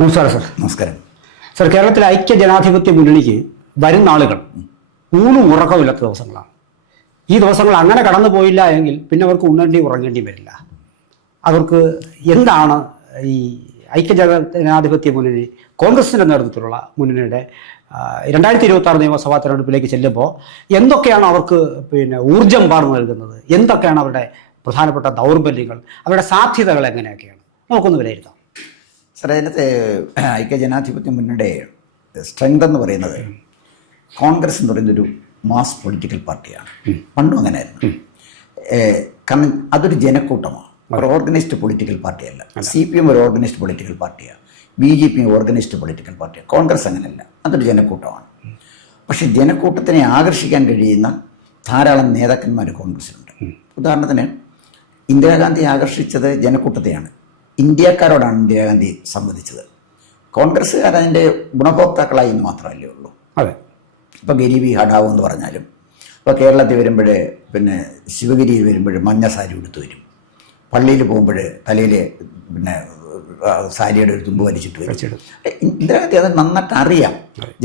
നമസ്കാരം സർ. നമസ്കാരം സർ, കേരളത്തിലെ ഐക്യ ജനാധിപത്യ മുന്നണിക്ക് വരുന്ന ആളുകൾ ഊണും ഉറക്കമില്ലാത്ത ദിവസങ്ങളാണ്. ഈ ദിവസങ്ങൾ അങ്ങനെ കടന്നു പോയില്ല എങ്കിൽ പിന്നെ അവർക്ക് ഉണ്ണേണ്ടി ഉറങ്ങേണ്ടി വരില്ല. അവർക്ക് എന്താണ് ഈ ഐക്യ ജനാധിപത്യ മുന്നണി, കോൺഗ്രസിൻ്റെ നേതൃത്വത്തിലുള്ള മുന്നണിയുടെ 2026 നിയമസഭാ തെരഞ്ഞെടുപ്പിലേക്ക് ചെല്ലുമ്പോൾ എന്തൊക്കെയാണ് അവർക്ക് ഊർജം പകർന്നു നൽകുന്നത്, എന്തൊക്കെയാണ് അവരുടെ പ്രധാനപ്പെട്ട ദൗർബല്യങ്ങൾ, അവരുടെ സാധ്യതകൾ എങ്ങനെയൊക്കെയാണ് നമുക്കൊന്ന് വിലയിരുത്താം. സാർ, അതിനകത്ത് ഐക്യജനാധിപത്യ മുന്നണിയുടെ സ്ട്രെങ്ത് എന്ന് പറയുന്നത് കോൺഗ്രസ് എന്ന് പറയുന്നൊരു മാസ് പൊളിറ്റിക്കൽ പാർട്ടിയാണ്. പണ്ടും അങ്ങനെയായിരുന്നു. കാരണം അതൊരു ജനക്കൂട്ടമാണ്, ഒരു ഓർഗനൈസ്ഡ് പൊളിറ്റിക്കൽ പാർട്ടിയല്ല. CPM ഒരു ഓർഗനൈസ്ഡ് പൊളിറ്റിക്കൽ പാർട്ടിയാണ്, BJP ഓർഗനൈസ്ഡ് പൊളിറ്റിക്കൽ പാർട്ടിയാണ്. കോൺഗ്രസ് അങ്ങനെയല്ല, അതൊരു ജനക്കൂട്ടമാണ്. പക്ഷെ ജനക്കൂട്ടത്തിനെ ആകർഷിക്കാൻ കഴിയുന്ന ധാരാളം നേതാക്കന്മാർ കോൺഗ്രസിലുണ്ട്. ഉദാഹരണത്തിന് ഇന്ദിരാഗാന്ധി ആകർഷിച്ചത് ജനക്കൂട്ടത്തെയാണ്, ഇന്ത്യക്കാരോടാണ് ഇന്ദിരാഗാന്ധി സംവദിച്ചത്. കോൺഗ്രസ്സുകാർ അതിൻ്റെ ഗുണഭോക്താക്കളായി എന്ന് മാത്രമല്ലേ ഉള്ളൂ. അതെ. ഇപ്പോൾ ഗരീബി ഹഠാവ് എന്ന് പറഞ്ഞാലും, ഇപ്പോൾ കേരളത്തിൽ വരുമ്പോൾ ശിവഗിരിയിൽ വരുമ്പോൾ മഞ്ഞ സാരി എടുത്തു വരും, പള്ളിയിൽ പോകുമ്പോൾ തലയിൽ സാരിയുടെ ഒരു തുമ്പ് വലിച്ചിട്ട് വരും. ഇന്ദിരാഗാന്ധി അത് നന്നായിട്ട് അറിയാം,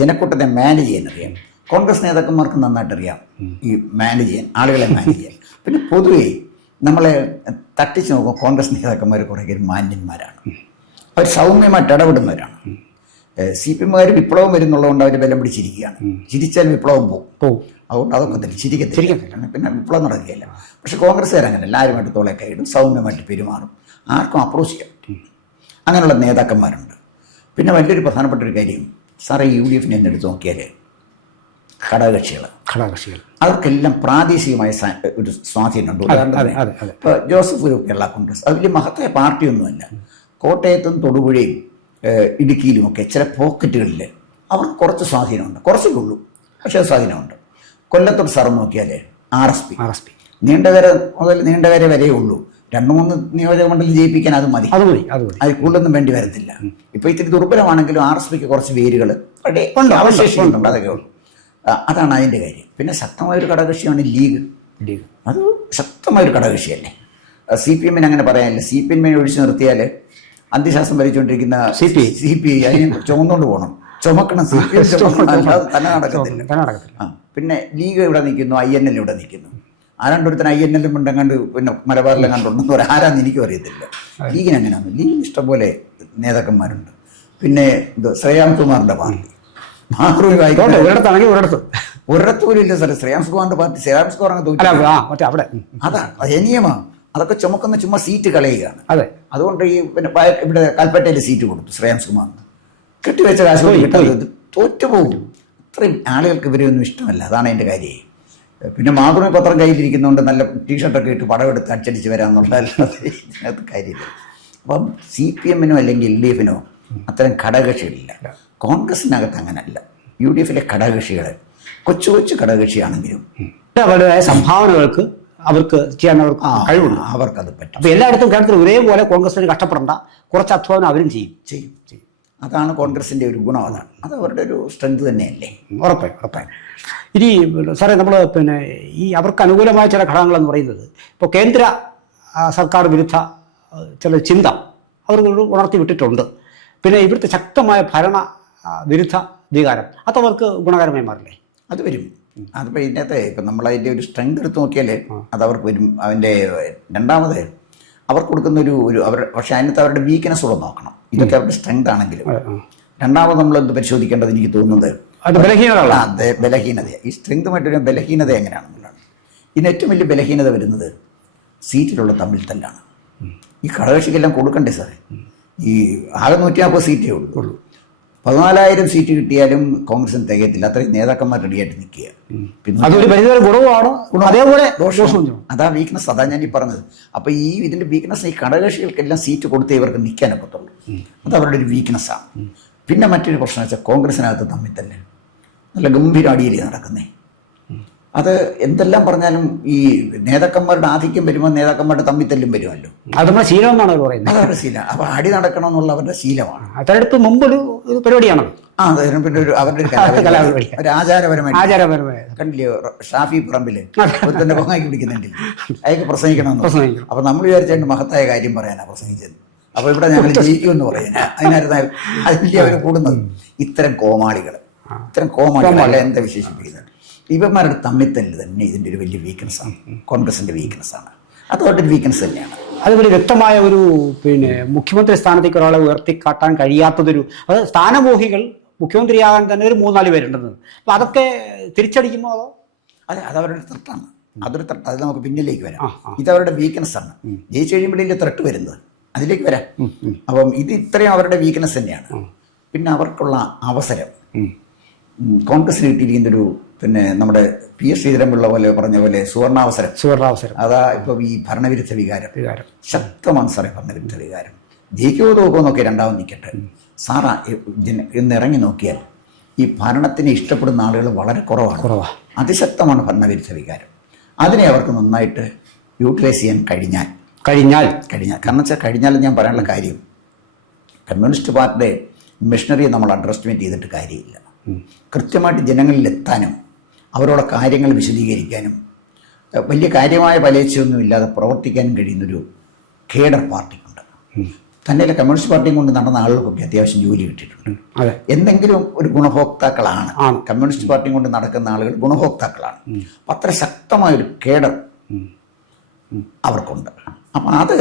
ജനക്കൂട്ടത്തെ മാനേജ് ചെയ്യാൻ അറിയാം. കോൺഗ്രസ് നേതാക്കന്മാർക്ക് നന്നായിട്ട് അറിയാം ഈ മാനേജ് ചെയ്യാൻ, ആളുകളെ മാനേജ് ചെയ്യാൻ. പിന്നെ പൊതുവേ നമ്മളെ തട്ടിച്ച് നോക്കുമ്പോൾ കോൺഗ്രസ് നേതാക്കന്മാർ കുറേ മാന്യന്മാരാണ്, അവർ സൗമ്യമായിട്ട് ഇടപെടുന്നവരാണ്. CPMകാർ വിപ്ലവം വരുന്നുള്ളതുകൊണ്ട് അവർ ബലം പിടിച്ചിരിക്കുകയാണ്. ചിരിച്ചാൽ വിപ്ലവം പോകും, അതുകൊണ്ട് അതൊക്കെ തന്നെ ചിരിക്കത്തില്ല, പിന്നെ വിപ്ലവം നടക്കുകയില്ല. പക്ഷേ കോൺഗ്രസ്സുകാരങ്ങനെ എല്ലാവരുമായിട്ട് തോളൊക്കെ ഇടും, സൗമ്യമായിട്ട് പെരുമാറും, ആർക്കും അപ്രോച്ച് ചെയ്യാൻ പറ്റും. അങ്ങനെയുള്ള നേതാക്കന്മാരുണ്ട്. പിന്നെ വലിയൊരു പ്രധാനപ്പെട്ട ഒരു കാര്യം സാറേ, UDF എന്നെടുത്ത് നോക്കിയാൽ ഘടകകക്ഷികൾ അവർക്കെല്ലാം പ്രാദേശികമായ ഒരു സ്വാധീനമുണ്ട്. ഉദാഹരണത്തിന് ഇപ്പോൾ ജോസഫ് ഗ്രൂപ്പ് കേരള കോൺഗ്രസ് അത് വലിയ മഹത്തായ പാർട്ടിയൊന്നുമല്ല. കോട്ടയത്തും തൊടുപുഴയും ഇടുക്കിയിലുമൊക്കെ ചില പോക്കറ്റുകളിൽ അവർക്ക് കുറച്ച് സ്വാധീനമുണ്ട്, കുറച്ചേ ഉള്ളൂ, പക്ഷേ അത് സ്വാധീനമുണ്ട്. കൊല്ലത്തോട് സാർ നോക്കിയാൽ RSP നീണ്ടകര മുതൽ നീണ്ടകര വരെയേ ഉള്ളൂ. 2-3 നിയോജക മണ്ഡലം ജയിപ്പിക്കാൻ അത് മതി, അത് കൂടുതലൊന്നും വേണ്ടി വരത്തില്ല. ഇപ്പോൾ ഇത്തിരി ദുർബലമാണെങ്കിലും RSPക്ക് കുറച്ച് വേരുകൾ അവശേഷിക്കുന്നുണ്ട്, അതൊക്കെ ഉള്ളൂ. അതാണ് അതിൻ്റെ കാര്യം. പിന്നെ ശക്തമായൊരു ഘടകകക്ഷിയാണ് ലീഗ്. അത് ശക്തമായൊരു ഘടകകക്ഷിയല്ലേ. CPM അങ്ങനെ പറയാനില്ല. CPM ഒഴിച്ചു നിർത്തിയാൽ അന്ത്യശ്വാസം ഭരിച്ചുകൊണ്ടിരിക്കുന്ന CPI അതിനെ ചുമന്നുകൊണ്ട് പോകണം, ചുമക്കണം. CPM അല്ലാതെ തന്നെ നടക്കത്തില്ല. പിന്നെ ലീഗ് ഇവിടെ നിൽക്കുന്നു, INL ഇവിടെ നിൽക്കുന്നു. ആരാണ്ടൊരുത്തൻ INL ഉണ്ടെങ്ങാണ്ട് പിന്നെ മലബാറിലെ കണ്ടുണ്ടെന്ന് പറയാം, ആരാന്ന് എനിക്കും അറിയത്തില്ല. ലീഗിന് അങ്ങനെയാണ്. ലീഗിന് ഇഷ്ടംപോലെ നേതാക്കന്മാരുണ്ട്. പിന്നെ ശ്രേയാംസ് കുമാറിൻ്റെ പാർട്ടി ഒരിടത്ത് പോലും ഇല്ല സാറേ. ശ്രേയാംസ് കുമാറിന്റെ പാർട്ടി, ശ്രേയാംസ് കുമാർ അതാണ് നിയമമാണ്. അതൊക്കെ ചുമക്കുന്ന ചുമ്മാ സീറ്റ് കളയുകയാണ്. അതുകൊണ്ട് ഈ പിന്നെ ഇവിടെ കൽപ്പറ്റയിൽ സീറ്റ് കൊടുത്തു ശ്രേയാംസ് കുമാറിന്. കെട്ടിവെച്ച കാശ് കിട്ടാതെ തോറ്റുപോകും. അത്രയും ആളുകൾക്ക് ഇവരെയൊന്നും ഇഷ്ടമല്ല, അതാണ് എൻ്റെ കാര്യം. പിന്നെ മാതൃഭൂമി പത്രം കയ്യിലിരിക്കുന്നതുകൊണ്ട് നല്ല ടീഷർട്ടൊക്കെ ഇട്ട് പടമെടുത്ത് അച്ചടിച്ച് വരാമെന്നുള്ളതല്ലാതെ ഇതിനകത്ത് കാര്യമില്ല. അപ്പം CPMനോ അല്ലെങ്കിൽ LDFനോ അത്തരം ഘടകകക്ഷികളില്ല. കോൺഗ്രസിനകത്ത് അങ്ങനല്ല. UDFിലെ ഘടകകക്ഷികൾ കൊച്ചു കൊച്ചു ഘടകകക്ഷിയാണെങ്കിലും അവരുടേതായ സംഭാവനകൾക്ക് അവർക്ക് ചെയ്യാൻ കഴിവുണ്ട്, അവർക്കത് പറ്റും. അപ്പോൾ എല്ലായിടത്തും കേരളത്തിൽ ഒരേപോലെ കോൺഗ്രസിന് കഷ്ടപ്പെടേണ്ട, കുറച്ച് അധ്വാനം അവരും ചെയ്യും. അതാണ് കോൺഗ്രസിൻ്റെ ഒരു ഗുണം. അതാണ് അത് അവരുടെ ഒരു സ്ട്രെങ്ത് തന്നെയല്ലേ. ഉറപ്പായി. ഇനി സാറേ, നമ്മൾ ഈ അവർക്ക് അനുകൂലമായ ചില ഘടകങ്ങളെന്ന് പറയുന്നത് ഇപ്പോൾ കേന്ദ്ര സർക്കാർ വിരുദ്ധ ചില ചിന്ത അവർ ഉണർത്തി വിട്ടിട്ടുണ്ട്. പിന്നെ ഇവിടുത്തെ ശക്തമായ ഭരണ വിരുദ്ധ വികാരം അതവർക്ക് ഗുണകരമായി മാറില്ലേ? അത് വരും. അതിപ്പോൾ ഇതിനകത്ത് ഇപ്പം നമ്മളതിൻ്റെ ഒരു സ്ട്രെങ്ത് എടുത്ത് നോക്കിയാൽ അതവർക്ക് വരും. അതിൻ്റെ രണ്ടാമത് അവർക്ക് കൊടുക്കുന്ന ഒരു പക്ഷേ അതിനകത്ത് അവരുടെ വീക്ക്നെസ് കൂടെ നോക്കണം. ഇതൊക്കെ അവരുടെ സ്ട്രെങ്ത് ആണെങ്കിലും രണ്ടാമത് നമ്മളെന്ത് പരിശോധിക്കേണ്ടത് എനിക്ക് തോന്നുന്നത് ബലഹീനത. ഈ സ്ട്രെങ്തുമായിട്ടൊരു ബലഹീനത എങ്ങനെയാണെന്നുള്ളതാണ്. ഇതിന് ഏറ്റവും വലിയ ബലഹീനത വരുന്നത് സീറ്റിലുള്ള തമ്മിൽ തല്ലാണ്. ഈ ഘടകകക്ഷിക്കെല്ലാം കൊടുക്കണ്ടേ സാറേ? ഈ ആകെ 150 സീറ്റേ ഉള്ളൂ. 14,000 സീറ്റ് കിട്ടിയാലും കോൺഗ്രസിന് തികയത്തില്ല. അത്രയും നേതാക്കന്മാർ റെഡിയായിട്ട് നിൽക്കുക. അതാ വീക്ക്നെസ്. അതാ ഞാൻ ഈ പറഞ്ഞത്. അപ്പോൾ ഇതിൻ്റെ വീക്ക്നെസ് ഈ ഘടകകക്ഷികൾക്കെല്ലാം സീറ്റ് കൊടുത്തേ ഇവർക്ക് നിൽക്കാനൊക്കത്തുള്ളൂ. അത് അവരുടെ ഒരു വീക്ക്നെസ്സാണ്. പിന്നെ മറ്റൊരു പ്രശ്നം വെച്ചാൽ കോൺഗ്രസിനകത്ത് തമ്മിൽ തന്നെ നല്ല ഗംഭീര അടിയിൽ നടക്കുന്നേ. അത് എന്തെല്ലാം പറഞ്ഞാലും ഈ നേതാക്കന്മാരുടെ ആധിക്യം വരുമ്പോൾ നേതാക്കന്മാരുടെ തമ്മിത്തല്ലും വരുമല്ലോ. അത് നമ്മുടെ ശീലം എന്നാണ് അവർ പറയുന്നത്. അതവരുടെ ശീലം. അപ്പോൾ അടി നടക്കണം എന്നുള്ള അവരുടെ ശീലമാണ്. തെരഞ്ഞെടുപ്പ് മുമ്പൊരു പരിപാടിയാണ്. പിന്നെ അവരുടെ ഒരു ആചാരപരമായി കണ്ടില്ലയോ? ഷാഫി പറമ്പിൽ ഒരുത്തന്നെ പൊങ്ങാക്കി പിടിക്കുന്നുണ്ടില്ല, അയാൾക്ക് പ്രസംഗിക്കണമെന്ന്. അപ്പോൾ നമ്മൾ വിചാരിച്ചാൽ മഹത്തായ കാര്യം പറയാനാണ് പ്രസംഗിച്ചത്. അപ്പോൾ ഇവിടെ ഞങ്ങൾ ജയിക്കുമെന്ന് പറയുന്നത് അതിനകത്ത് അതിൻ്റെ അവർ കൂടുന്നത് ഇത്തരം കോമാളികളെ എന്താ വിശേഷിപ്പിക്കുന്നത്? ഇവന്മാരുടെ തമ്മിത്തല്ല് തന്നെ ഇതിൻ്റെ ഒരു വലിയ വീക്ക്നെസ്സാണ്, കോൺഗ്രസിൻ്റെ വീക്ക്നെസ്സാണ്. അതോട്ടൊരു വീക്ക്നെസ് തന്നെയാണ്. അതുപോലെ വ്യക്തമായ ഒരു മുഖ്യമന്ത്രി സ്ഥാനത്തേക്ക് ഒരാളെ ഉയർത്തിക്കാട്ടാൻ കഴിയാത്തതൊരു, അത് സ്ഥാനമോഹികൾ മുഖ്യമന്ത്രിയാകാൻ തന്നെ ഒരു 3-4 പേരുണ്ടെന്ന്. അപ്പം അതൊക്കെ തിരിച്ചടിക്കുമോ അതോ? അതവരുടെ ത്രട്ടാണ്, അതൊരു ത്രട്ട്. അത് നമുക്ക് പിന്നിലേക്ക് വരാം. ഇതവരുടെ വീക്ക്നെസ്സാണ്. ജയിച്ചു കഴിയുമ്പോഴേ ത്രട്ട് വരുന്നത്, അതിലേക്ക് വരാം. അപ്പം ഇത് ഇത്രയും അവരുടെ വീക്ക്നെസ് തന്നെയാണ്. പിന്നെ അവർക്കുള്ള അവസരം കോൺഗ്രസിന് കിട്ടിയിരിക്കുന്നൊരു നമ്മുടെ PS ശ്രീധരൻപിള്ള പോലെ പറഞ്ഞ പോലെ സുവർണാവസരം. അതാ ഇപ്പോൾ ഈ ഭരണവിരുദ്ധ വികാരം ശക്തമാണ് സാറേ. ഭരണവിരുദ്ധ വികാരം ജയിക്കുമോ തോക്കുമോ എന്നൊക്കെ രണ്ടാമത് നിൽക്കട്ടെ. സാറാ ഇന്നിറങ്ങി നോക്കിയാൽ ഈ ഭരണത്തിനെ ഇഷ്ടപ്പെടുന്ന ആളുകൾ വളരെ കുറവാണ്. അതിശക്തമാണ് ഭരണവിരുദ്ധ വികാരം. അതിനെ അവർക്ക് നന്നായിട്ട് യൂട്ടിലൈസ് ചെയ്യാൻ കഴിഞ്ഞാൽ കാരണം വെച്ചാൽ കഴിഞ്ഞാൽ ഞാൻ പറയാനുള്ള കാര്യം, കമ്മ്യൂണിസ്റ്റ് പാർട്ടിയുടെ മിഷണറിയെ നമ്മൾ അണ്ടർ എസ്റ്റിമേറ്റ് ചെയ്തിട്ട് കാര്യമില്ല. കൃത്യമായിട്ട് ജനങ്ങളിലെത്താനും അവരോട് കാര്യങ്ങൾ വിശദീകരിക്കാനും വലിയ കാര്യമായ പലേച്ഛയൊന്നും ഇല്ലാതെ പ്രവർത്തിക്കാനും കഴിയുന്നൊരു കേഡർ പാർട്ടിക്കുണ്ട്. തന്നെ കമ്മ്യൂണിസ്റ്റ് പാർട്ടിയും കൊണ്ട് നടന്ന ആളുകൾക്കൊക്കെ അത്യാവശ്യം ജോലി കിട്ടിയിട്ടുണ്ട്. എന്തെങ്കിലും ഒരു ഗുണഭോക്താക്കളാണ് കമ്മ്യൂണിസ്റ്റ് പാർട്ടിയും കൊണ്ട് നടക്കുന്ന ആളുകൾ, ഗുണഭോക്താക്കളാണ്. അപ്പം അത്ര ശക്തമായൊരു കേഡർ അവർക്കുണ്ട്. അപ്പം അത്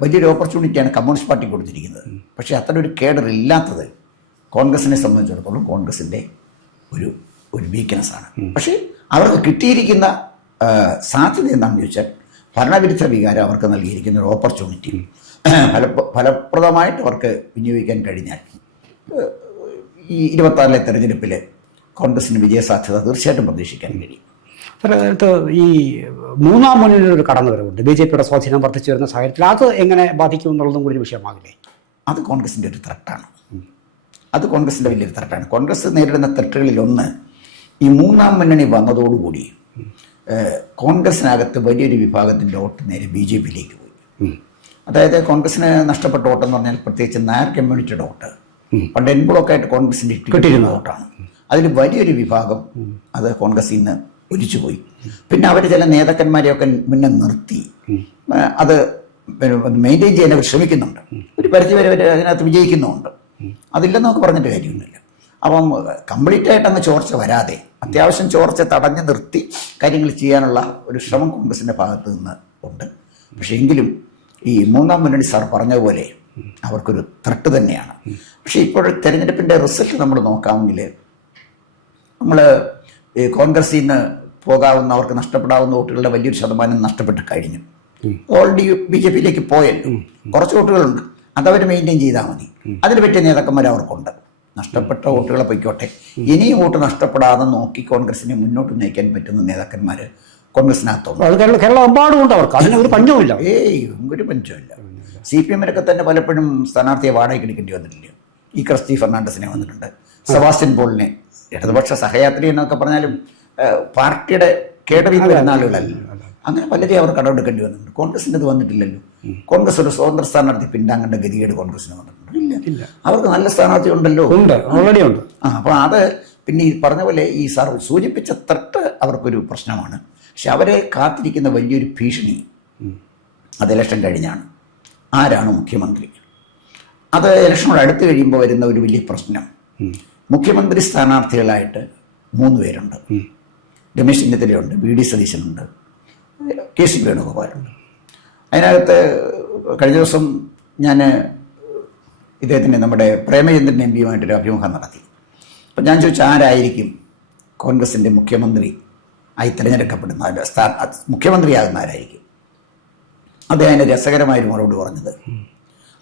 വലിയൊരു ഓപ്പർച്യൂണിറ്റിയാണ് കമ്മ്യൂണിസ്റ്റ് പാർട്ടി കൊടുത്തിരിക്കുന്നത്. പക്ഷേ അത്ര ഒരു കേഡർ ഇല്ലാത്തത് കോൺഗ്രസിനെ സംബന്ധിച്ചിടത്തോളം കോൺഗ്രസിൻ്റെ ഒരു വീക്ക്നെസ്സാണ്. പക്ഷേ അവർക്ക് കിട്ടിയിരിക്കുന്ന സാധ്യത എന്താണെന്ന് ചോദിച്ചാൽ ഭരണവിരുദ്ധ വികാരം അവർക്ക് നൽകിയിരിക്കുന്ന ഒരു ഓപ്പർച്യൂണിറ്റി ഫലപ്രദമായിട്ട് അവർക്ക് വിനിയോഗിക്കാൻ കഴിഞ്ഞാൽ ഈ 26-ലെ തെരഞ്ഞെടുപ്പിൽ കോൺഗ്രസിന് വിജയസാധ്യത തീർച്ചയായിട്ടും പ്രതീക്ഷിക്കാൻ കഴിയും. അടുത്ത് ഈ 3ാം മുന്നണിയിലൊരു കടന്നുവരവുണ്ട്. BJPയുടെ സ്വാധീനം വർദ്ധിച്ചു വരുന്ന സാഹചര്യത്തിൽ അത് എങ്ങനെ ബാധിക്കും എന്നുള്ളതും കൂടി ഒരു വിഷയമാകില്ലേ? അത് കോൺഗ്രസിൻ്റെ ഒരു ത്രട്ടാണ്. അത് കോൺഗ്രസിൻ്റെ വലിയൊരു ത്രട്ടാണ്. കോൺഗ്രസ് നേരിടുന്ന ത്രട്ടുകളിലൊന്ന് ഈ 3ാം മുന്നണി വന്നതോടുകൂടി കോൺഗ്രസിനകത്ത് വലിയൊരു വിഭാഗത്തിൻ്റെ വോട്ട് നേരെ BJPയിലേക്ക് പോയി. അതായത് കോൺഗ്രസിന് നഷ്ടപ്പെട്ട വോട്ടെന്ന് പറഞ്ഞാൽ പ്രത്യേകിച്ച് നായർ കമ്മ്യൂണിറ്റിയുടെ വോട്ട് പണ്ട് എൻബ്ലോക്കായിട്ട് കോൺഗ്രസിൻ്റെ കിട്ടിയിരുന്ന വോട്ടാണ്. അതിൽ വലിയൊരു വിഭാഗം അത് കോൺഗ്രസിൽ നിന്ന് ഒലിച്ചുപോയി. പിന്നെ അവർ ചില നേതാക്കന്മാരെയൊക്കെ മുന്നേ നിർത്തി അത് മെയിൻറ്റെയിൻ ചെയ്യാൻ അവർ ശ്രമിക്കുന്നുണ്ട്. ഒരു പരിധിവരെ അവർ അതിനകത്ത് വിജയിക്കുന്നുമുണ്ട്. അതില്ലെന്ന് നമുക്ക് പറഞ്ഞിട്ട് കാര്യമൊന്നുമില്ല. അപ്പം കംപ്ലീറ്റ് ആയിട്ട് അങ്ങ് ചോർച്ച വരാതെ അത്യാവശ്യം ചോർച്ച തടഞ്ഞു നിർത്തി കാര്യങ്ങൾ ചെയ്യാനുള്ള ഒരു ശ്രമം കോൺഗ്രസിൻ്റെ ഭാഗത്ത് നിന്ന് ഉണ്ട്. പക്ഷേ എങ്കിലും ഈ 3ാം മുന്നണി സാർ പറഞ്ഞതുപോലെ അവർക്കൊരു ത്രട്ട് തന്നെയാണ്. പക്ഷേ ഇപ്പോഴത്തെ തെരഞ്ഞെടുപ്പിൻ്റെ റിസൾട്ട് നമ്മൾ നോക്കാമെങ്കിൽ നമ്മൾ കോൺഗ്രസിൽ നിന്ന് പോകാവുന്ന അവർക്ക് നഷ്ടപ്പെടാവുന്ന വോട്ടുകളുടെ വലിയൊരു ശതമാനം നഷ്ടപ്പെട്ട് കഴിഞ്ഞു. ഓൾറെഡി BJPയിലേക്ക് പോയല്ലോ. കുറച്ച് വോട്ടുകളുണ്ട്, അതവർ മെയിൻറ്റെയിൻ ചെയ്താൽ മതി. അതിന് പറ്റിയ നേതാക്കന്മാർ അവർക്കുണ്ട്. നഷ്ടപ്പെട്ട വോട്ടുകളെ പൊയ്ക്കോട്ടെ, ഇനിയും വോട്ട് നഷ്ടപ്പെടാതെ നോക്കി കോൺഗ്രസിനെ മുന്നോട്ട് നയിക്കാൻ പറ്റുന്ന നേതാക്കന്മാർ കോൺഗ്രസിനകത്തുണ്ട്. കേരളമെമ്പാടുമുണ്ട്. അവർക്ക് അതിന് ഒരു പഞ്ചവുമില്ല. ഒരു പഞ്ചവുമില്ല. CPM-നൊക്കെ തന്നെ പലപ്പോഴും സ്ഥാനാർത്ഥിയെ വാടകയ്ക്ക് എടുക്കേണ്ടി വന്നിട്ടില്ല. ഈ ക്രിസ്റ്റി ഫെർണാണ്ടസിനെ വന്നിട്ടുണ്ട്, സെബാസ്റ്റ്യൻ പോളിനെ. ഇടതുപക്ഷ സഹയാത്രി എന്നൊക്കെ പറഞ്ഞാലും പാർട്ടിയുടെ കേഡറിൽ വരുന്ന ആളുകളല്ല. അങ്ങനെ പലരെയും അവർ കടമെടുക്കേണ്ടി വന്നിട്ടുണ്ട്. കോൺഗ്രസിൻ്റെ ഇത് വന്നിട്ടില്ലല്ലോ. കോൺഗ്രസ് ഒരു സ്വതന്ത്ര സ്ഥാനാർത്ഥി പിന്താങ്ങേണ്ട ഗതികേട് കോൺഗ്രസിന് വന്നിട്ടുണ്ട്. ഇല്ല, അവർക്ക് നല്ല സ്ഥാനാർത്ഥി ഉണ്ടല്ലോ, ഓൾറെഡി ഉണ്ട്. അപ്പോൾ അത് പിന്നെ ഈ പറഞ്ഞ പോലെ ഈ സാർ സൂചിപ്പിച്ച ത്രട്ട് അവർക്കൊരു പ്രശ്നമാണ്. പക്ഷെ അവരെ കാത്തിരിക്കുന്ന വലിയൊരു ഭീഷണി അത് ഇലക്ഷൻ കഴിഞ്ഞാണ്. ആരാണ് മുഖ്യമന്ത്രി? അത് ഇലക്ഷനോട് അടുത്ത് കഴിയുമ്പോൾ വരുന്ന ഒരു വലിയ പ്രശ്നം, മുഖ്യമന്ത്രി സ്ഥാനാർത്ഥികളായിട്ട് 3 പേരുണ്ട്. Ramesh ചെന്നിത്തലയുണ്ട്, VD സതീശനുണ്ട്, KC വേണുഗോപാലുണ്ട്. അതിനകത്ത് കഴിഞ്ഞ ദിവസം ഞാൻ ഇദ്ദേഹത്തിൻ്റെ നമ്മുടെ പ്രേമചന്ദ്രൻ MP-യുമായിട്ടൊരു അഭിമുഖം നടത്തി. അപ്പം ഞാൻ ചോദിച്ചു, ആരായിരിക്കും കോൺഗ്രസിൻ്റെ മുഖ്യമന്ത്രി ആയി തിരഞ്ഞെടുക്കപ്പെടുന്ന മുഖ്യമന്ത്രിയാകുന്ന ആരായിരിക്കും? അദ്ദേഹം അതിന് രസകരമായൊരു മറുപടി പറഞ്ഞത്,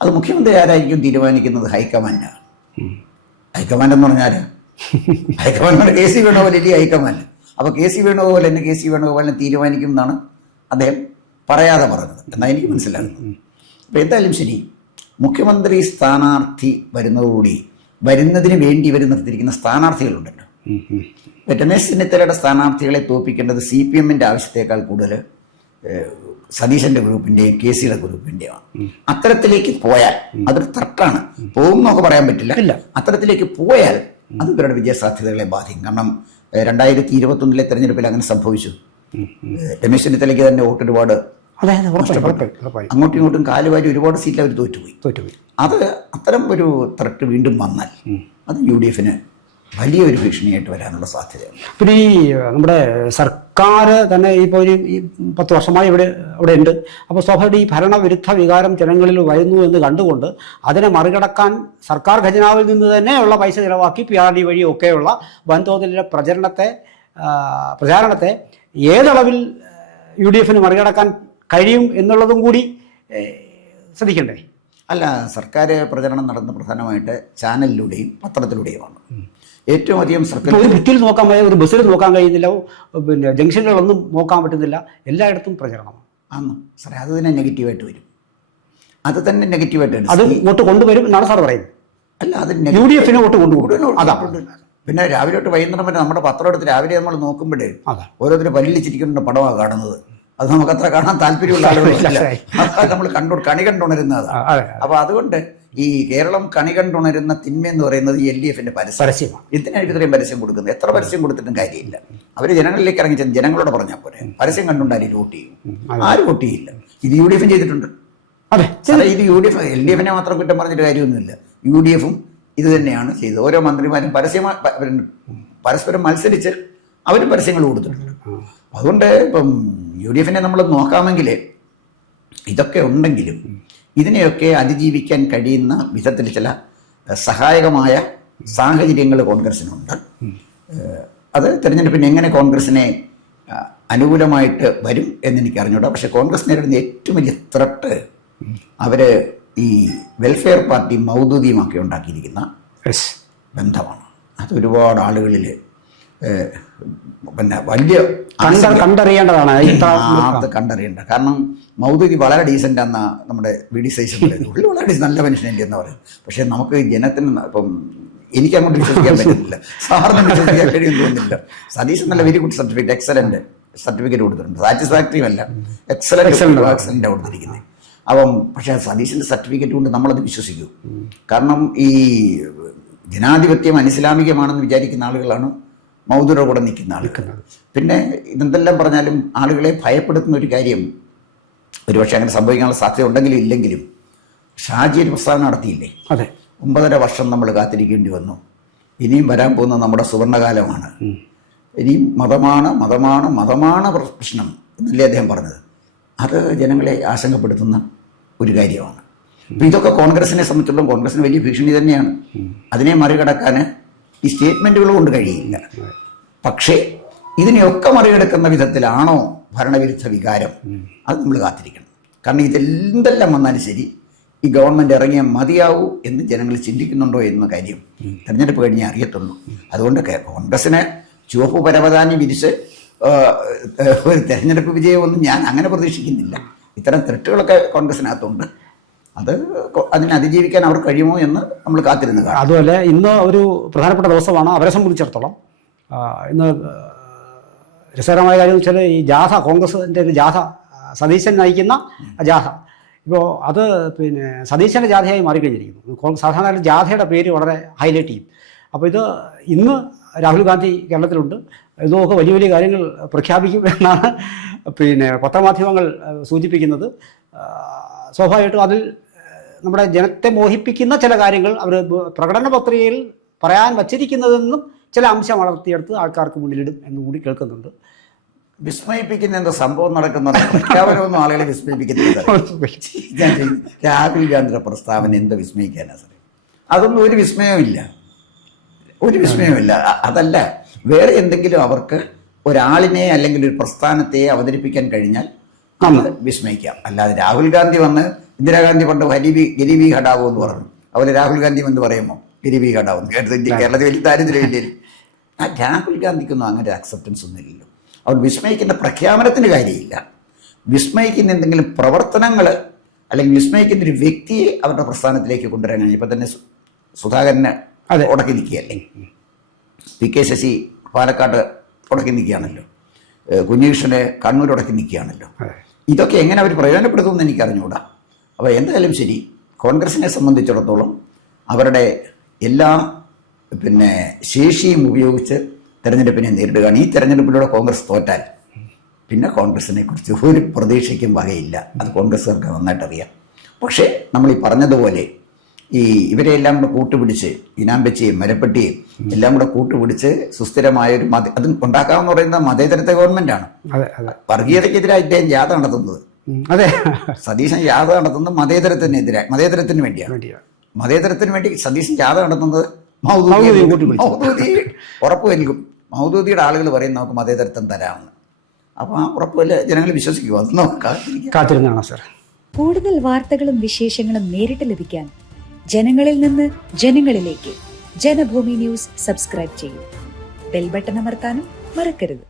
അത് മുഖ്യമന്ത്രി ആരായിരിക്കും തീരുമാനിക്കുന്നത് ഹൈക്കമാൻഡാണ്. ഹൈക്കമാൻഡ് എന്ന് പറഞ്ഞാൽ ഹൈക്കമാൻഡ് KC വേണുഗോപാൽ ഇല്ലേ ഹൈക്കമാൻഡ്. അപ്പോൾ KC വേണുഗോപാൽ എന്നെ KC വേണുഗോപാലിനെ തീരുമാനിക്കും എന്നാണ് അദ്ദേഹം പറയാതെ പറഞ്ഞത്. എന്നാൽ എനിക്ക് മനസ്സിലാകുന്നു. അപ്പോൾ എന്തായാലും ശരി, മുഖ്യമന്ത്രി സ്ഥാനാർത്ഥി വരുന്നതോടുകൂടി വരുന്നതിന് വേണ്ടി ഇവർ നിർത്തിയിരിക്കുന്ന സ്ഥാനാർത്ഥികളുണ്ടല്ലോ. രമേശ് ചെന്നിത്തലയുടെ സ്ഥാനാർത്ഥികളെ തോൽപ്പിക്കേണ്ടത് CPM-ന്റെ ആവശ്യത്തേക്കാൾ കൂടുതൽ സതീശന്റെ ഗ്രൂപ്പിൻ്റെയും KC-യുടെ ഗ്രൂപ്പിൻ്റെയുമാണ്. അത്തരത്തിലേക്ക് പോയാൽ അതൊരു ത്രട്ടാണ്. പോകും എന്നൊക്കെ പറയാൻ പറ്റില്ല. അത്തരത്തിലേക്ക് പോയാൽ അത് ഇവരുടെ വിജയസാധ്യതകളെ ബാധിക്കും. കാരണം 2021-ലെ തെരഞ്ഞെടുപ്പിൽ അങ്ങനെ സംഭവിച്ചു. രമേശ് ചെന്നിത്തലയ്ക്ക് തന്നെ വോട്ട് ഒരുപാട് അതെ ഉറപ്പായി അങ്ങോട്ടും ഇങ്ങോട്ടും കാലുവാരി ഒരുപാട് സീറ്റിൽ അവർ തോറ്റുപോയി. അത് അത്തരം ഒരു ത്രെട്ട് വീണ്ടും വന്നാൽ അത് UDF-ന് വലിയൊരു ഭീഷണിയായിട്ട് വരാനുള്ള സാധ്യതയാണ്. പിന്നെ ഈ നമ്മുടെ സർക്കാർ തന്നെ ഇപ്പോൾ ഒരു 10 വർഷമായി ഇവിടെ ഉണ്ട്. അപ്പോൾ സ്വാഭാവിക ഈ ഭരണവിരുദ്ധ വികാരം ജനങ്ങളിൽ വരുന്നു എന്ന് കണ്ടുകൊണ്ട് അതിനെ മറികടക്കാൻ സർക്കാർ ഖജനാവിൽ നിന്ന് തന്നെയുള്ള പൈസ ചിലവാക്കി PRD വഴിയൊക്കെയുള്ള വൻതോതിലുള്ള പ്രചാരണത്തെ ഏതളവിൽ UDF-ന് മറികടക്കാൻ കഴിയും എന്നുള്ളതും കൂടി ശ്രദ്ധിക്കണ്ടേ? അല്ല, സർക്കാർ പ്രചരണം നടന്ന പ്രധാനമായിട്ട് ചാനലിലൂടെയും പത്രത്തിലൂടെയുമാണ്. ഏറ്റവും അധികം സർക്കാർ ഒരു ഭിത്തിയിൽ നോക്കാൻ കഴിയും, ഒരു ബസ്സിൽ നോക്കാൻ കഴിയുന്നില്ല, പിന്നെ ജംഗ്ഷനുകളൊന്നും നോക്കാൻ പറ്റുന്നില്ല, എല്ലായിടത്തും പ്രചരണമാണ്. സാറേ, അത് തന്നെ നെഗറ്റീവായിട്ട് വരും. അത് തന്നെ നെഗറ്റീവായിട്ട് വരും. അത് വോട്ട് കൊണ്ടുവരും എന്നാണ് സാർ പറയുന്നത്. അല്ല, അത് UDF-ന് വോട്ട് കൊണ്ടുപോകും. അതാണ്. പിന്നെ രാവിലെ തൊട്ട് വൈകുന്നേരം വരെ നമ്മുടെ പത്രം എടുത്ത് രാവിലെ നമ്മൾ നോക്കുമ്പോഴേ ഓരോരുത്തർ പല്ലിച്ചിരിക്കുന്ന പടമാണ് കാണുന്നത്. അത് നമുക്ക് അത്ര കാണാൻ താല്പര്യമുള്ള ആളുകളല്ല. നമ്മൾ കണി കണ്ടുണരുന്നതാണ്. അപ്പൊ അതുകൊണ്ട് ഈ കേരളം കണി കണ്ടുണരുന്ന തിന്മ എന്ന് പറയുന്നത് LDF-ന്റെ പരസ്യമാണ്. എന്തിനാണ് ഇത്രയും പരസ്യം കൊടുക്കുന്നത്? എത്ര പരസ്യം കൊടുത്തിട്ടും കാര്യമില്ല. അവർ ജനങ്ങളിലേക്ക് ഇറങ്ങി ജനങ്ങളോട് പറഞ്ഞാൽ പോരെ. പരസ്യം കണ്ടുകൊണ്ടാലും വോട്ട് ചെയ്യും. ആരും വോട്ട് ചെയ്യില്ല. ഇത് UDF ചെയ്തിട്ടുണ്ട്. ഇത് UDF LDF-നെ മാത്രം കുറ്റം പറഞ്ഞിട്ട് കാര്യമൊന്നുമില്ല. UDF-ഉം ഇത് തന്നെയാണ് ചെയ്തത്. ഓരോ മന്ത്രിമാരും പരസ്പരം മത്സരിച്ച് അവരും പരസ്യങ്ങൾ കൊടുത്തിട്ടുണ്ട്. അതുകൊണ്ട് ഇപ്പം UDF-നെ നമ്മൾ നോക്കാമെങ്കിൽ ഇതൊക്കെ ഉണ്ടെങ്കിലും ഇതിനെയൊക്കെ അതിജീവിക്കാൻ കഴിയുന്ന വിധത്തിൽ ചില സഹായകമായ സാഹചര്യങ്ങൾ കോൺഗ്രസിനുണ്ട്. അത് തിരഞ്ഞെടുപ്പിന് എങ്ങനെ കോൺഗ്രസിനെ അനുകൂലമായിട്ട് വരും എന്നെനിക്ക് അറിഞ്ഞൂടാ. പക്ഷേ കോൺഗ്രസ് നേരിടുന്ന ഏറ്റവും വലിയ ത്രട്ട് അവർ ഈ വെൽഫെയർ പാർട്ടി മൗദൂദിയുമൊക്കെ ഉണ്ടാക്കിയിരിക്കുന്ന ബന്ധമാണ്. അത് ഒരുപാട് ആളുകളിൽ പിന്നെ വലിയ കണ്ടറിയേണ്ടതാണ്. കണ്ടറിയേണ്ട. കാരണം മൗദൂദി വളരെ ഡീസൻ്റ് ആണെന്ന നമ്മുടെ VD സതീശൻ പറയുന്നത്. വളരെ നല്ല മനുഷ്യനല്ലേ എന്ന് പറയും. പക്ഷെ നമുക്ക് ജനത്തിന് ഇപ്പം എനിക്ക് അങ്ങോട്ട് വിശ്വസിക്കാൻ പറ്റുന്നില്ല, സാറിന് വിശ്വസിക്കാൻ കഴിയുമെന്ന് തോന്നുന്നില്ല. സതീശൻ നല്ല very good certificate, excellent certificate കൊടുത്തിട്ടുണ്ട്. സാറ്റിസ്ഫാക്ടറിയും അല്ല, എക്സലന്റ് കൊടുത്തിരിക്കുന്നത്. അപ്പം പക്ഷേ സതീശൻ്റെ സർട്ടിഫിക്കറ്റ് കൊണ്ട് നമ്മളത് വിശ്വസിക്കൂ. കാരണം ഈ ജനാധിപത്യം അനിസ്ലാമികമാണെന്ന് വിചാരിക്കുന്ന ആളുകളാണ് മൗദൂദിയുടെ കൂടെ നിൽക്കുന്ന ആളുകൾ. പിന്നെ ഇതെന്തെല്ലാം പറഞ്ഞാലും ആളുകളെ ഭയപ്പെടുത്തുന്ന ഒരു കാര്യം, ഒരുപക്ഷെ അങ്ങനെ സംഭവിക്കാനുള്ള സാധ്യത ഉണ്ടെങ്കിലും ഇല്ലെങ്കിലും, ഷാജി ഒരു പ്രസ്താവന നടത്തിയില്ലേ? 9.5 വർഷം നമ്മൾ കാത്തിരിക്കേണ്ടി വന്നു. ഇനിയും വരാൻ പോകുന്ന നമ്മുടെ സുവർണകാലമാണ്. ഇനിയും മതമാണ് പ്രശ്നം എന്നല്ലേ അദ്ദേഹം പറഞ്ഞത്. അത് ജനങ്ങളെ ആശങ്കപ്പെടുത്തുന്ന ഒരു കാര്യമാണ്. അപ്പം ഇതൊക്കെ കോൺഗ്രസിനെ സംബന്ധിച്ചിടത്തോളം കോൺഗ്രസിന് വലിയ ഭീഷണി തന്നെയാണ്. അതിനെ മറികടക്കാൻ ഈ സ്റ്റേറ്റ്മെൻറ്റുകൾ കൊണ്ട് കഴിയില്ല. പക്ഷേ ഇതിനെയൊക്കെ മറികടക്കുന്ന വിധത്തിലാണോ ഭരണവിരുദ്ധ വികാരം? അത് നമ്മൾ കാത്തിരിക്കണം. കാരണം ഇതെന്തെല്ലാം വന്നാലും ശരി, ഈ ഗവൺമെൻറ് ഇറങ്ങിയാൽ മതിയാവൂ എന്ന് ജനങ്ങൾ ചിന്തിക്കുന്നുണ്ടോ എന്ന കാര്യം തെരഞ്ഞെടുപ്പ് കഴിഞ്ഞേ അറിയത്തുള്ളൂ. അതുകൊണ്ട് കോൺഗ്രസിന് ചുവപ്പ് പരവതാനി വിരിച്ച് ഒരു തെരഞ്ഞെടുപ്പ് വിജയമൊന്നും ഞാൻ അങ്ങനെ പ്രതീക്ഷിക്കുന്നില്ല. ഇത്തരം തെറ്റുകളൊക്കെ കോൺഗ്രസിനകത്തുണ്ട്. അതിനെ അതിജീവിക്കാൻ അവർ കഴിയുമോ എന്ന് നമ്മൾ കാത്തിരുന്ന് കാണാം. അതുപോലെ ഇന്ന് ഒരു പ്രധാനപ്പെട്ട ദിവസമാണ് അവരെ സംബന്ധിച്ചിടത്തോളം. ഇന്ന് രസകരമായ കാര്യം വെച്ചാൽ ഈ ജാഥ, കോൺഗ്രസിൻ്റെ ഒരു ജാഥ, സതീശൻ നയിക്കുന്ന ജാഥ, ഇപ്പോൾ അത് പിന്നെ സതീശൻ്റെ ജാഥയായി മാറിക്കഴിഞ്ഞിരിക്കുന്നു. സാധാരണ ജാഥയുടെ പേര് വളരെ ഹൈലൈറ്റ് ചെയ്യും. അപ്പോൾ ഇത് ഇന്ന് രാഹുൽ ഗാന്ധി കേരളത്തിലുണ്ട്, ഇതൊക്കെ വലിയ വലിയ കാര്യങ്ങൾ പ്രഖ്യാപിക്കും എന്നാണ് പിന്നെ പത്രമാധ്യമങ്ങൾ സൂചിപ്പിക്കുന്നത്. സ്വാഭാവികമായിട്ടും അതിൽ നമ്മുടെ ജനത്തെ മോഹിപ്പിക്കുന്ന ചില കാര്യങ്ങൾ അവർ പ്രകടന പത്രികയിൽ പറയാൻ വച്ചിരിക്കുന്നതെന്നും ചില അംശം വളർത്തിയെടുത്ത് ആൾക്കാർക്ക് മുന്നിലിടും എന്നുകൂടി കേൾക്കുന്നുണ്ട്. വിസ്മയിപ്പിക്കുന്ന എന്താ സംഭവം നടക്കുന്ന പ്രഖ്യാപനമൊന്നും ആളുകളെ വിസ്മയിപ്പിക്കുന്നില്ല. രാഹുൽ ഗാന്ധിയുടെ പ്രസ്താവന എന്ത് വിസ്മയിക്കാനാ സാറേ? അതൊന്നും ഒരു വിസ്മയമില്ല. അതല്ല, വേറെ എന്തെങ്കിലും അവർക്ക് ഒരാളിനെ അല്ലെങ്കിൽ ഒരു പ്രസ്ഥാനത്തെ അവതരിപ്പിക്കാൻ കഴിഞ്ഞാൽ നമ്മൾ വിസ്മയിക്കാം. അല്ലാതെ രാഹുൽ ഗാന്ധി വന്ന് ഇന്ദിരാഗാന്ധി പണ്ട് ഗരീബി ഹടാവോ എന്ന് പറഞ്ഞു, അതുപോലെ രാഹുൽ ഗാന്ധി എന്ന് പറയുമോ ഗരീബി ഹടാവോ? കേരളത്തിൽ വലിയ ദാരിദ്ര്യമില്ലേ? ആ രാഹുൽ ഗാന്ധിക്കൊന്നും അങ്ങനെ ഒരു അക്സെപ്റ്റൻസ് ഒന്നും ഇല്ലല്ലോ. അവർ വിസ്മയിക്കുന്ന പ്രഖ്യാപനത്തിന് കാര്യമില്ല. വിസ്മയിക്കുന്ന എന്തെങ്കിലും പ്രവർത്തനങ്ങൾ അല്ലെങ്കിൽ വിസ്മയിക്കുന്ന ഒരു വ്യക്തിയെ അവരുടെ പ്രസ്ഥാനത്തിലേക്ക് കൊണ്ടുവരാൻ കഴിഞ്ഞു. ഇപ്പം തന്നെ സുധാകരനെ ഉടക്കി നിൽക്കുകയല്ലേ, PK ശശി പാലക്കാട് ഉടക്കി നിൽക്കുകയാണല്ലോ, കുഞ്ഞീഷനെ കണ്ണൂർ ഉടക്കി നിൽക്കുകയാണല്ലോ. ഇതൊക്കെ എങ്ങനെ അവർ പ്രയോജനപ്പെടുത്തുമെന്ന് എനിക്കറിഞ്ഞുകൂടാ. അപ്പോൾ എന്തായാലും ശരി, കോൺഗ്രസിനെ സംബന്ധിച്ചിടത്തോളം അവരുടെ എല്ലാ ശേഷിയും ഉപയോഗിച്ച് തെരഞ്ഞെടുപ്പിനെ നേരിടുകയാണ്. ഈ തെരഞ്ഞെടുപ്പിലൂടെ കോൺഗ്രസ് തോറ്റാൽ പിന്നെ കോൺഗ്രസിനെ കുറിച്ച് ഒരു പ്രതീക്ഷയ്ക്കും വകയില്ല. അത് കോൺഗ്രസ്സുകാർക്ക് നന്നായിട്ട് അറിയാം. പക്ഷേ നമ്മൾ ഈ പറഞ്ഞതുപോലെ ഈ ഇവരെല്ലാം കൂടെ കൂട്ടുപിടിച്ച് ഇനാമ്പച്ചിയും മരപ്പെട്ടിയും എല്ലാം കൂടെ കൂട്ടുപിടിച്ച് സുസ്ഥിരമായൊരു അത് ഉണ്ടാക്കാമെന്ന് പറയുന്നത് മതേതരത്തെ ഗവൺമെന്റാണ്. അതെ അതെ. വർഗീയതയ്ക്കെതിരായിട്ട് ജാഥ നടത്തുന്നത്, അതെ, സതീശൻ ജാഥ നടത്തുന്നത് മതേതരത്തിനെതിരായി, മതേതരത്തിന് വേണ്ടിയാണ്. മതേതരത്തിന് വേണ്ടി സതീശൻ ജാഥ നടത്തുന്നത് മൗദൂദി ഉറപ്പ് നൽകും. മൗദൂദിയുടെ ആളുകൾ പറയും നമുക്ക് മതേതരത്വം തരാമെന്ന്. അപ്പോൾ ആ ഉറപ്പ് ജനങ്ങൾ വിശ്വസിക്കുമോ? അത് നമുക്ക് കാത്തിരുന്നാണ് സാർ. കൂടുതൽ വാർത്തകളും വിശേഷങ്ങളും നേരിട്ട് ലഭിക്കാൻ ജനങ്ങളിൽ നിന്ന് ജനങ്ങളിലേക്ക് ജനഭൂമി ന്യൂസ് സബ്സ്ക്രൈബ് ചെയ്യൂ. ബെൽ ബട്ടൺ അമർത്താനും മറക്കരുത്.